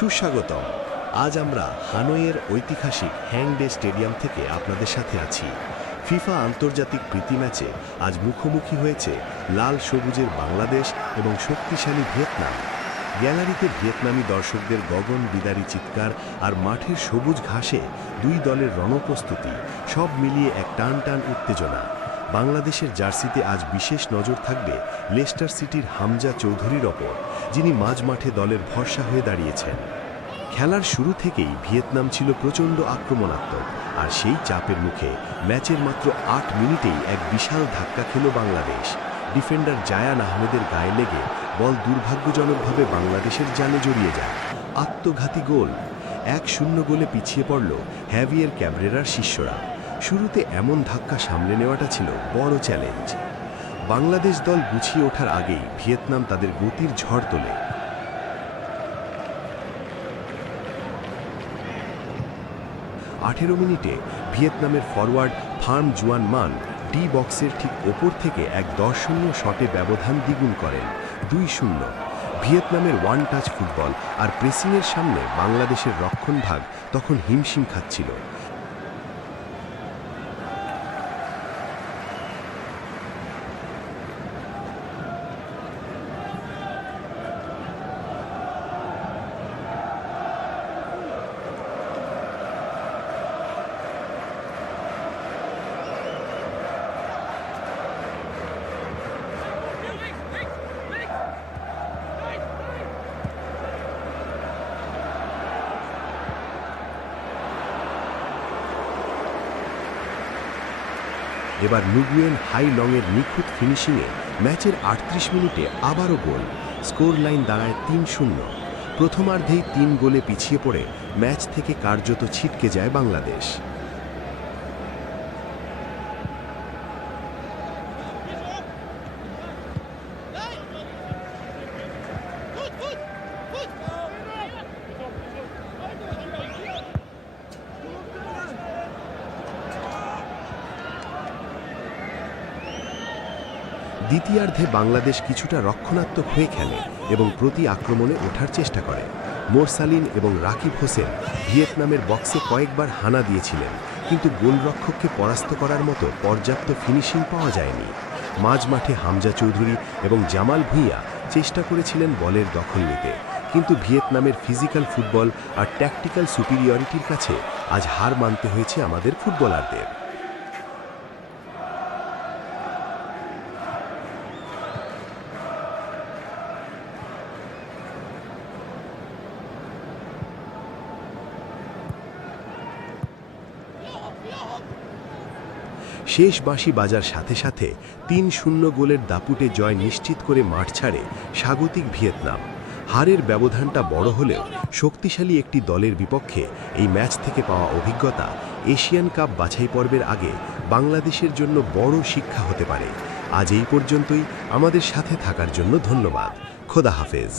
সুস্বাগতম। আজ আমরা হানয়ের ঐতিহাসিক হ্যাংডে স্টেডিয়াম থেকে আপনাদের সাথে আছি। ফিফা আন্তর্জাতিক প্রীতি ম্যাচে আজ মুখোমুখি হয়েছে লাল সবুজের বাংলাদেশ এবং শক্তিশালী ভিয়েতনাম। গ্যালারিতে ভিয়েতনামী দর্শকদের গগন বিদারী চিৎকার আর মাঠের সবুজ ঘাসে দুই দলের রণপ্রস্তুতি, সব মিলিয়ে এক টান টান উত্তেজনা। বাংলাদেশের জার্সিতে আজ বিশেষ নজর থাকবে লেস্টার সিটির হামজা চৌধুরীর ওপর, যিনি মাঝ মাঠে দলের ভরসা হয়ে দাঁড়িয়েছেন। খেলার শুরু থেকেই ভিয়েতনাম ছিল প্রচণ্ড আক্রমণাত্মক, আর সেই চাপের মুখে ম্যাচের মাত্র ৮ মিনিটেই এক বিশাল ধাক্কা খেল বাংলাদেশ। ডিফেন্ডার জায়ান আহমেদের গায়ে লেগে বল দুর্ভাগ্যজনকভাবে বাংলাদেশের জালে জড়িয়ে যায়। আত্মঘাতী গোল। ১-০ গোলে পিছিয়ে পড়ল হ্যাভিয়ের ক্যাব্রেরার শিষ্যরা। শুরুতে এমন ধাক্কা সামলে নেওয়াটা ছিল বড় চ্যালেঞ্জ। বাংলাদেশ দল গুছিয়ে ওঠার আগেই ভিয়েতনাম তাদের গতির ঝড় তোলে। ১৮ মিনিটে ভিয়েতনামের ফরওয়ার্ড ফার্ম জুয়ান মান ডি বক্সের ঠিক ওপর থেকে এক ১০-০ শটে ব্যবধান দ্বিগুণ করেন। ২-০। ভিয়েতনামের ওয়ান টাচ ফুটবল আর প্রেসিংয়ের সামনে বাংলাদেশের রক্ষণভাগ তখন হিমশিম খাচ্ছিল। এবার নুগুয়েন হাই লংয়ের নিখুঁত ফিনিশিংয়ে ম্যাচের ৩৮ মিনিটে আবারও গোল। স্কোর লাইন দাঁড়ায় ৩-০। প্রথমার্ধেই ৩ গোলে পিছিয়ে পড়ে ম্যাচ থেকে কার্যত ছিটকে যায় বাংলাদেশ। দ্বিতীয়ার্ধে বাংলাদেশ কিছুটা রক্ষণাত্মক হয়ে খেলে এবং প্রতি আক্রমণে ওঠার চেষ্টা করে। মোরসালিন এবং রাকিব হোসেন ভিয়েতনামের বক্সে কয়েকবার হানা দিয়েছিলেন, কিন্তু গোলরক্ষককে পরাস্ত করার মতো পর্যাপ্ত ফিনিশিং পাওয়া যায়নি। মাঝ মাঠে হামজা চৌধুরী এবং জামাল ভুঁইয়া চেষ্টা করেছিলেন বলের দখল নিতে, কিন্তু ভিয়েতনামের ফিজিক্যাল ফুটবল আর ট্যাকটিক্যাল সুপিরিয়রিটির কাছে আজ হার মানতে হয়েছে আমাদের ফুটবলারদের। শেষ বাঁশি বাজার সাথে সাথে ৩-০ গোলের দাপুটে জয় নিশ্চিত করে মাঠ ছাড়ে স্বাগতিক ভিয়েতনাম। হারের ব্যবধানটা বড় হলেও শক্তিশালী একটি দলের বিপক্ষে এই ম্যাচ থেকে পাওয়া অভিজ্ঞতা এশিয়ান কাপ বাছাই পর্বের আগে বাংলাদেশের জন্য বড় শিক্ষা হতে পারে। আজ এই পর্যন্তই। আমাদের সাথে থাকার জন্য ধন্যবাদ। খোদা হাফেজ।